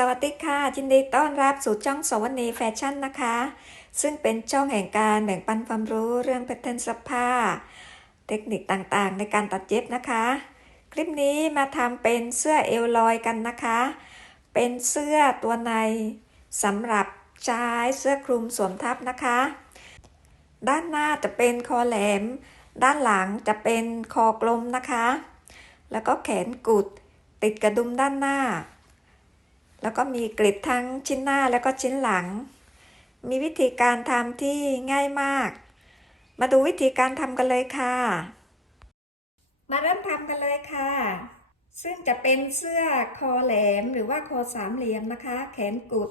สวัสดีค่ะยินดีต้อนรับสู่ช่องสวนีแฟชั่นนะคะ ซึ่งเป็นช่องแห่งการแบ่งปันความรู้เรื่องแพทเทิร์นเสื้อผ้า เทคนิคต่างๆ ในการตัดเย็บนะคะ คลิปนี้มาทำเป็นเสื้อเอวลอยกันนะคะ เป็นเสื้อตัวในสำหรับใช้เสื้อคลุมสวมทับนะคะ ด้านหน้าจะเป็นคอแหลม ด้านหลังจะเป็นคอกลมนะคะ แล้วก็แขนกุดติดกระดุมด้านหน้า แล้วก็มีกริดทั้งชิ้นหน้าแล้วก็ชิ้นหลัง มีวิธีการทำที่ง่ายมาก มาดูวิธีการทำกันเลยค่ะ มาเริ่มทำกันเลยค่ะ ซึ่งจะเป็นเสื้อคอแหลมหรือว่าคอสามเหลี่ยมนะคะ แขนกุด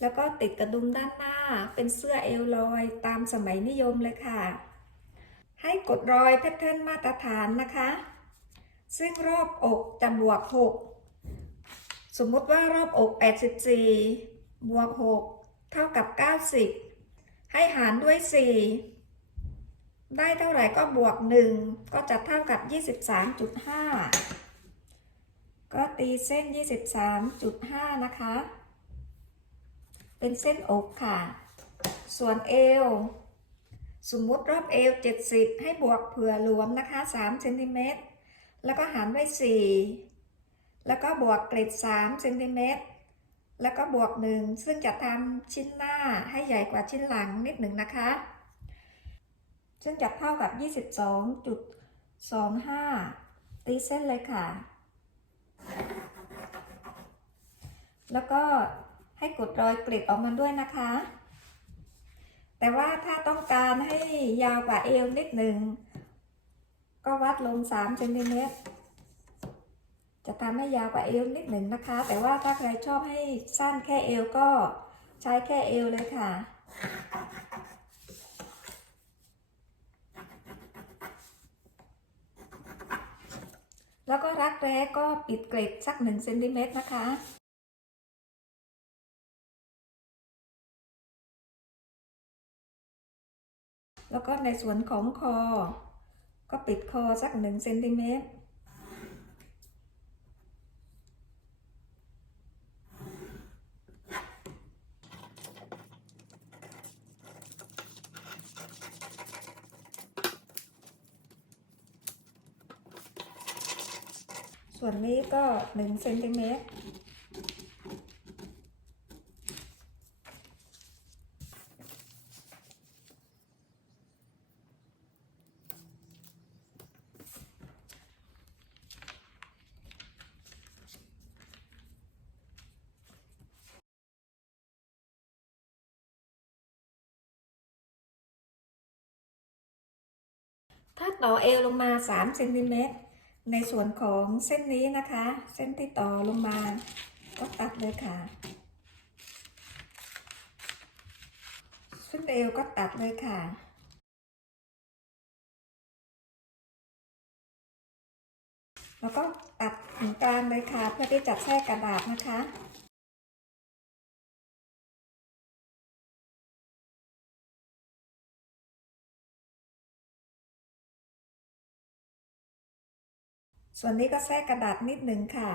แล้วก็ติดกระดุมด้านหน้า เป็นเสื้อเอวลอยตามสมัยนิยมเลยค่ะ ให้กดรอยแพทเทิร์นมาตรฐานนะคะ ซึ่งรอบอกจะบวก6 สมมุติว่ารอบอก 84 บวก 6 เท่ากับ 90 ให้หารด้วย 4 ได้เท่าไหร่ก็บวก 1 ก็จะเท่ากับ 23.5 ก็ตีเส้น 23.5 นะคะ เป็นเส้นอกค่ะ ส่วนเอว สมมุติรอบเอว 70 ให้บวกเผื่อหลวมนะคะ 3 เซนติเมตร แล้วก็หารด้วย 4 แล้วก็บวกเกรด3เซนติเมตรแล้วก็บวก 1 ซึ่งจะทำชิ้นหน้าให้ใหญ่กว่าชิ้นหลังนิดหนึ่งนะคะ ซึ่งจะเท่ากับ 22.25 ตีเส้นเลยค่ะ แล้วก็ให้กดรอยกริดออกมาด้วยนะคะ แต่ว่าถ้าต้องการให้ยาวกว่าเอวนิดหนึ่ง ก็วัดลง3เซนติเมตร จะทำให้ยาวกว่าเอวนิดหนึ่งนะคะ แต่ว่าถ้าใครชอบให้สั้นแค่เอวก็ใช้แค่เอวเลยค่ะ แล้วก็รักแร้ก็ปิดเกล็ดสักหนึ่งเซนติเมตรนะคะแล้วก็ในส่วนของคอ ก็ปิดคอสักหนึ่งเซนติเมตร ส่วนนี้ก็หนึ่งเซนติเมตรถ้าต่อเอวลงมา3เซนติเมตร ในส่วนของเส้นนี้นะคะ เส้นที่ต่อลงมาก็ตัดเลยค่ะเส้นเอวก็ตัดเลยค่ะแล้วก็ตัดถึงกลางเลยค่ะ เพื่อที่จะแทรกกระดาษนะคะ ส่วนนี้ก็แทรกกระดาษนิดนึงค่ะ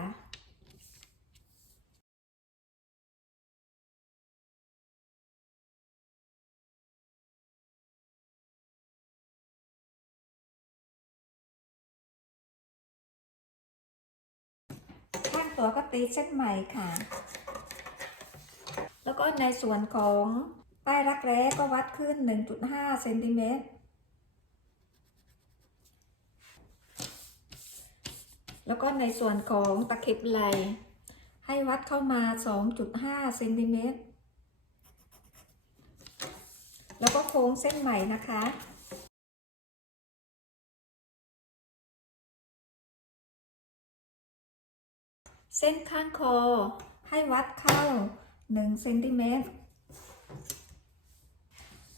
ข้างตัวก็ตีเส้นใหม่ค่ะ แล้วก็ในส่วนของใต้รักแร้ก็วัดขึ้น 1.5เซนติเมตร แล้วก็ในส่วนของตะเข็บไหลให้วัดเข้ามา 2.5เซนติเมตร แล้วก็โค้งเส้นใหม่นะคะเส้นข้างคอให้วัดเข้า1เซนติเมตร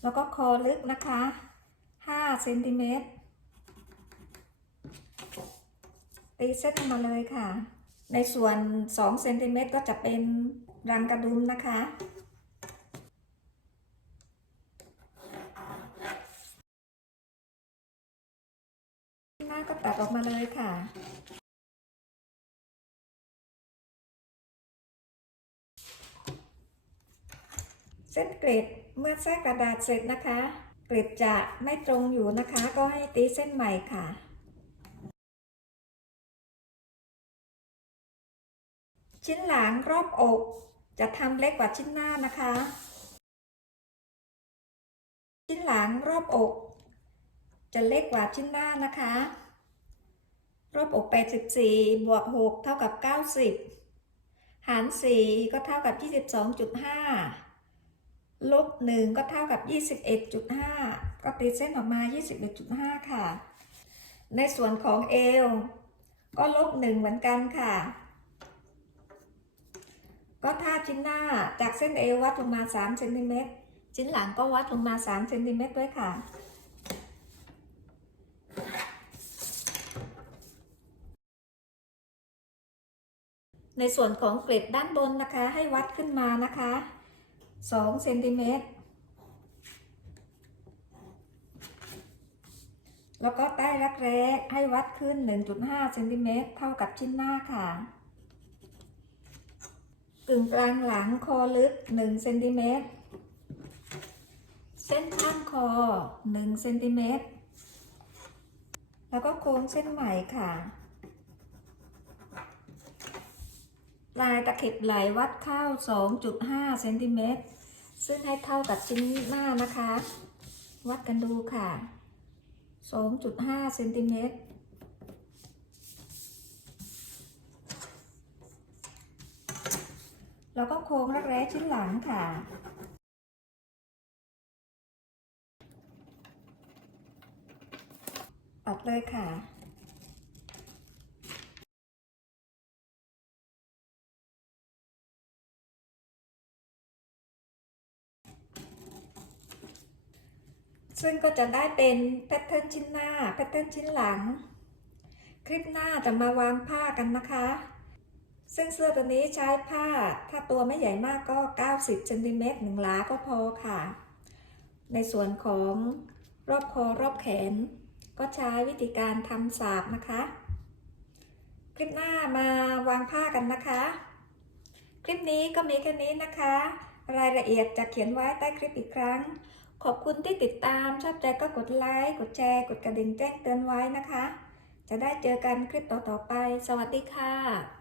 แล้วก็คอลึกนะคะ5เซนติเมตร ตีเส้นมาเลยค่ะ ในส่วน2เซนติเมตรก็จะเป็นรังกระดุมนะคะ หน้าก็ตัดออกมาเลยค่ะเส้นเกรดเมื่อแทรกกระดาษเสร็จนะคะ เกรดจะไม่ตรงอยู่นะคะ ก็ให้ตีเส้นใหม่ค่ะ ชิ้นหลังรอบอก จะทำเล็กกว่าชิ้นหน้านะคะ ชิ้นหลังรอบอก จะเล็กกว่าชิ้นหน้านะคะ รอบอก84บวก6เท่ากับ 90 หาร 4 ก็เท่ากับ 22.5ลบ1ก็เท่ากับ 21.5 ก็ตีเส้นออกมา 21.5 ค่ะ ในส่วนของเอว ก็ลบ1เหมือนกันค่ะ ก็ถ้าชิ้นหน้าจากเส้นเอววัดลงมา3เซนติเมตรชิ้นหลังก็วัดลงมา3เซนติเมตรด้วยค่ะในส่วนของเกล็ดด้านบนนะคะ ให้วัดขึ้นมานะคะ2เซนติเมตร แล้วก็ใต้รักแร้ให้วัดขึ้น 1.5เซนติเมตรเท่ากับชิ้นหน้าค่ะ กึ่งกลางหลังคอลึก1เซนติเมตร เส้นข้างคอ1เซนติเมตร แล้วก็โค้งเส้นใหม่ค่ะ ลายตะเข็บไหลวัดเข้า 2.5เซนติเมตร ซึ่งให้เท่ากับชิ้นหน้านะคะ วัดกันดูค่ะ 2.5เซนติเมตร แล้วก็โค้งรักแร้ชิ้นหลังค่ะ ตัดเลยค่ะซึ่งก็จะได้เป็นแพทเทิร์นชิ้นหน้า แพทเทิร์นชิ้นหลัง คลิปหน้าจะมาวางผ้ากันนะคะ ซึ่งเสื้อตัวนี้ใช้ผ้า ถ้าตัวไม่ใหญ่มากก็ 90เซนติเมตรหนึ่งหลาก็พอค่ะ ในส่วนของรอบคอรอบแขน ก็ใช้วิธีการทำสากนะคะ คลิปหน้ามาวางผ้ากันนะคะ คลิปนี้ก็มีแค่นี้นะคะ รายละเอียดจะเขียนไว้ใต้คลิปอีกครั้ง ขอบคุณที่ติดตามชอบใจก็กดไลค์กดแชร์กดกระดิ่งแจ้งเตือนไว้นะคะ จะได้เจอกันคลิปต่อๆไป สวัสดีค่ะ